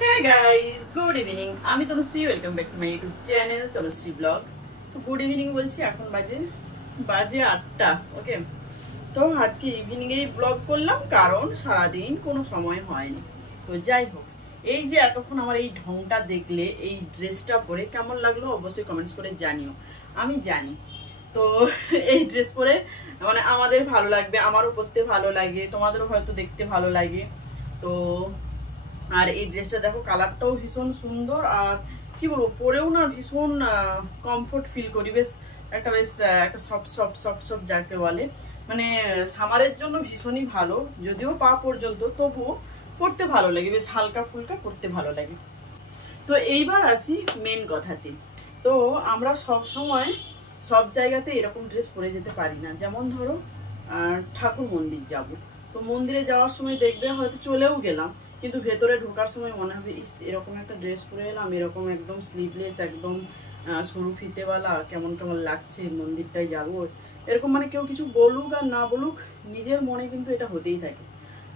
Hey guys, good evening. আমি Tanushree, welcome back to my YouTube channel Tanushree blog. তো good evening বলছি, এখন বাজে 8টা। ওকে, তো আজকে ইভিনিং এই ব্লগ করলাম কারণ সারাদিন কোনো সময় হয়নি। তো যাই হোক, এই যে এতক্ষণ আমার এই ঢংটা দেখলে, এই ড্রেসটা পরে কেমন লাগলো অবশ্যই কমেন্টস করে জানিও। আমি জানি তো এই ড্রেস পরে মানে আমাদের ভালো লাগবে, আমারও পরতে ভালো লাগে, তোমাদেরও হয়তো দেখতে ভালো লাগে। তো আর এই ড্রেসটা দেখো, কালারটাও ভীষণ সুন্দর, আর কি বলবো, পরেও না ভীষণ কমফোর্ট ফিল করি। বেশ একটা সফট সফট সফট সফট যাকে বলে, মানে সামারের জন্য ভীষণই ভালো। যদিও পা পর্যন্ত, তবুও পরতে ভালো লাগে, বেশ হালকা ফুলকা পরতে ভালো লাগে। তো এইবার আসি মেন কথাতে। তো আমরা সব সময় সব জায়গাতে এরকম ড্রেস পরে যেতে পারি না। যেমন ধরো ঠাকুর মন্দির যাব, তো মন্দিরে যাওয়ার সময় দেখবে হয়তো চলেও গেলাম, কিন্তু ভেতরে ঢোকার সময় মনে হবে ইস এরকম একটা ড্রেস পরে এলাম, এরকম একদম স্লিভলেস, একদম সরু ফিতেওয়ালা, কেমন কেমন লাগছে, মন্দিরটায় যাব এরকম। মানে কেউ কিছু বলুক আর না বলুক, নিজের মনে কিন্তু এটা হতেই থাকে।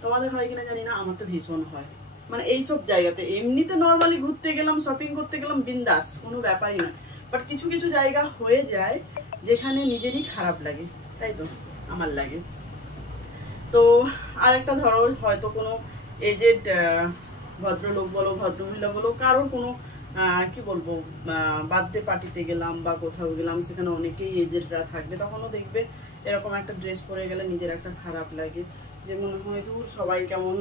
তোমাদের হয় কিনা জানি না, আমার তো ভীষণ হয়। মানে এইসব জায়গাতে এমনিতে নর্মালি ঘুরতে গেলাম, শপিং করতে গেলাম, বিন্দাস, কোনো ব্যাপারই নয়। বাট কিছু কিছু জায়গা হয়ে যায় যেখানে নিজেরই খারাপ লাগে, তাই তো আমার লাগে। তো আরেকটা ধরো, হয়তো কোনো এজেড ভদ্রলোক বলো, ভদ্রমহিলা বলো, কারোর কোনো কি বলবো, বার্থডে পার্টিতে গেলাম বা কোথাও গেলাম, সেখানে অনেকেই এজেডরা থাকবে, তখনও দেখবে এরকম একটা ড্রেস পরে গেলে নিজের একটা খারাপ লাগে, যে মনে হয় দূর সবাই কেমন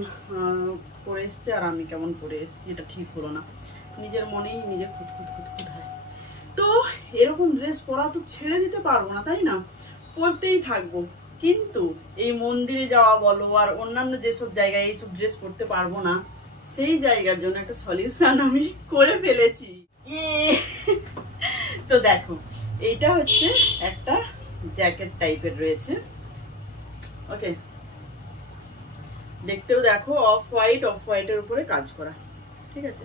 পরে এসছে আর আমি কেমন পরে এসছি, এটা ঠিক হলো না। নিজের মনেই নিজে খুঁতখুত খুঁতখুত হয়। তো এরকম ড্রেস পরা তো ছেড়ে দিতে পারবো না, তাই না, পরতেই থাকবো। কিন্তু এই মন্দিরে যাওয়া বলো আর অন্যান্য যেসব জায়গায় এইসব ড্রেস পরতে পারবো না, সেই জায়গার জন্য একটা সলিউশন আমি করে ফেলেছি। তো দেখো, এইটা হচ্ছে একটা জ্যাকেট টাইপের রয়েছে। ওকে, দেখতেও দেখো অফ হোয়াইটের উপরে কাজ করা, ঠিক আছে।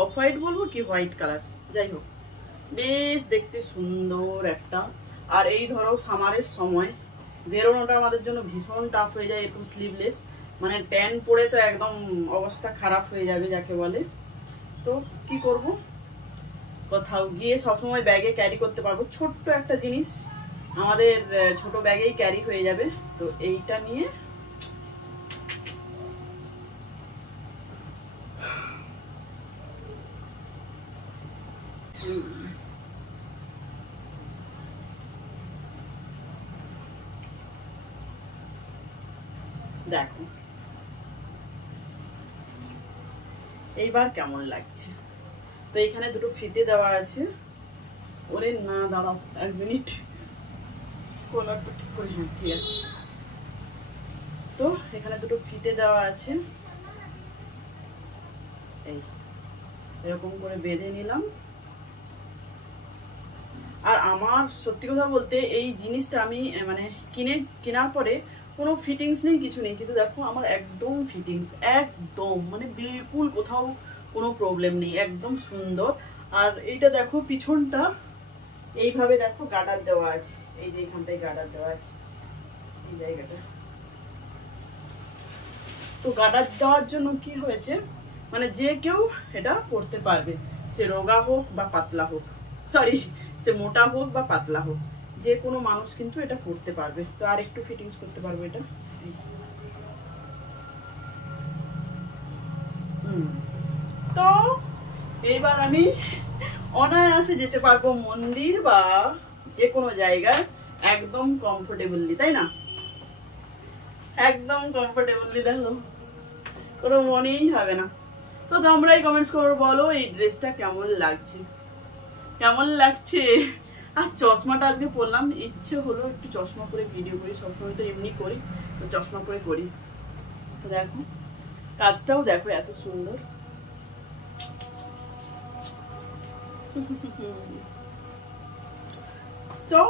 অফ হোয়াইট বলবো কি হোয়াইট কালার, যাই হোক, বেশ দেখতে সুন্দর একটা। আর এই ধরো সামারের সময় বেরোনোটা আমাদের জন্য ভীষণ টাফ হয়ে যায় এরকম স্লিভলেস, মানে ট্যান পরে তো একদম অবস্থা খারাপ হয়ে যাবে যাকে বলে। তো কি করব, কোথাও গিয়ে সবসময় ব্যাগে ক্যারি করতে পারবো, ছোট্ট একটা জিনিস আমাদের ছোট ব্যাগেই ক্যারি হয়ে যাবে। তো এইটা নিয়ে দেখো এইবার কেমন লাগছে। তো এখানে দুটো ফিতে দেওয়া আছে। ওরে না, দাঁড়াও এক মিনিট, কলারটা ঠিক করে, হ্যাঁ ঠিক আছে। তো এখানে দুটো ফিতে দেওয়া আছে, এই এরকম করে বেঁধে নিলাম। আর আমার সত্যি কথা বলতে এই জিনিসটা আমি মানে কেনার পরে কোনো ফিটিংস নেই, কিছু নেই, কিন্তু দেখো আমার একদম ফিটিংস, একদম মানে বিলকুল কোথাও কোনো প্রবলেম নেই, একদম সুন্দর। আর এইটা দেখো পিছনটা এইভাবে দেখো গার্ডার দেওয়া আছে, এই যে এখানটায় গার্ডার দেওয়া আছে এই জায়গাটা। তো গার্ডার দেওয়ার জন্য কি হয়েছে, মানে যে কেউ এটা পরতে পারবে, সে রোগা হোক বা পাতলা হোক, সরি সে মোটা হোক বা পাতলা হোক, যে কোনো মানুষ কিন্তু এটা পরতে পারবে। তো আর একটু ফিটিংস করতে পারবো এটা। তো এইবার আমি অনায়াসে যেতে পারবো মন্দির বা যে কোনো জায়গায় একদম কমফোর্টেবলি, তাই না, একদম কমফোর্টেবলি, দেখো কোনো মনেই হবে না। তো তোমরাই কমেন্টস করো, বলো এই ড্রেসটা কেমন লাগছে, কেমন লাগছে। আর চশমাটা আজকে পরলাম, ইচ্ছে হলো একটু চশমা করে ভিডিও করি, সবসময় তো এমনি করি, তো চশমা করে করি। তো দেখো কাজটাও দেখো এত সুন্দর। So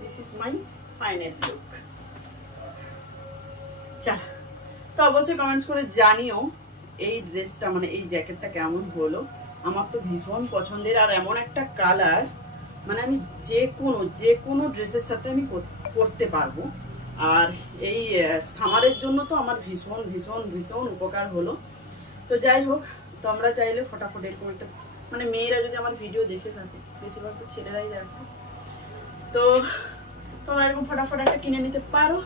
this is my final look. চল, তো অবশ্যই কমেন্টস করে জানিও এই ড্রেসটা মানে এই জ্যাকেটটা কেমন হলো। আমার তো ভীষণ পছন্দের, আর এমন একটা কালার, মানে আমি যে কোনো ড্রেসের সাথে আমি পরতে পারবো। আর এই সামারের জন্য তো আমার ভীষণ ভীষণ ভীষণ উপকার হলো। তো যাই হোক, তোমরা চাইলে ফটাফট এরকম একটা, মানে মেয়েরা যদি আমার ভিডিও দেখে থাকে, বেশিরভাগ তো ছেলেরাই দেখো, তো তোমরা এরকম ফটাফট একটা কিনে নিতে পারো।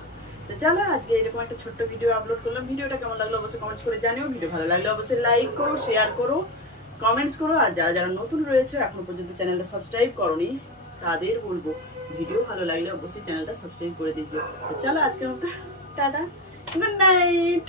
তো চলো আজকে এরকম একটা ছোট্ট ভিডিও আপলোড করলাম। ভিডিওটা কেমন লাগলো অবশ্যই কমেন্টস করে জানিও। ভিডিও ভালো লাগলে অবশ্যই লাইক করো, শেয়ার করো, কমেন্টস করো। আর যারা যারা নতুন রয়েছে এখনো পর্যন্ত চ্যানেলটা সাবস্ক্রাইব করোনি, তাদের বলবো ভিডিও ভালো লাগলে অবশ্যই চ্যানেলটা সাবস্ক্রাইব করে দিও। তো চলো আজকের মতো টাটা, গুড নাইট।